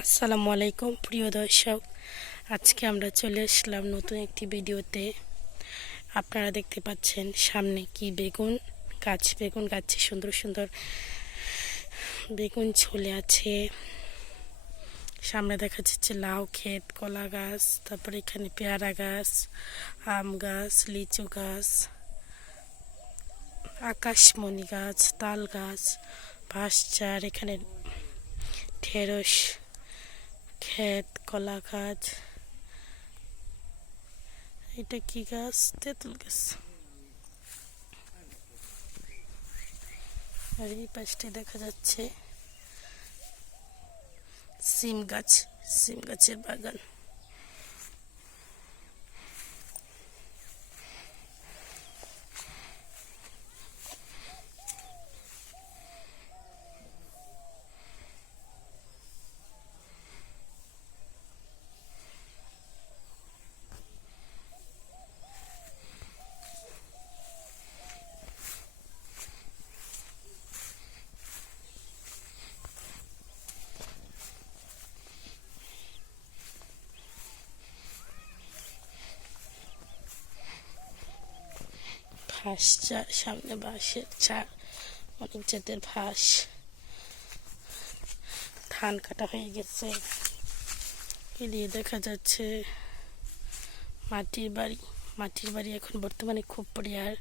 আসসালামু আলাইকুম প্রিয় দর্শক, আজকে আমরা চলে আসলাম নতুন একটি ভিডিওতে। আপনারা দেখতে পাচ্ছেন সামনে কি বেগুন গাছে সুন্দর সুন্দর বেগুন ঝুলে আছে। সামনে দেখা যাচ্ছে লাউ ক্ষেত, কলা গাছ, তারপরে এখানে পেয়ারা গাছ, আম গাছ, লিচু গাছ, আকাশমণি গাছ, তাল গাছ, বাঁশঝাড়, এখানে ঢেঁড়স ক্ষেত, কলা গাছ, এটা কি গাছ? তেঁতুল গাছ। আর এই পাশটায় দেখা যাচ্ছে সিম গাছের বাগান। সামনে বাঁশের ঝাড়, অনেক জাতের ঘাস। ধান কাটা হয়ে গেছে। এদিকে দেখা যাচ্ছে মাটির বাড়ি এখন বর্তমানে খুব পরিহার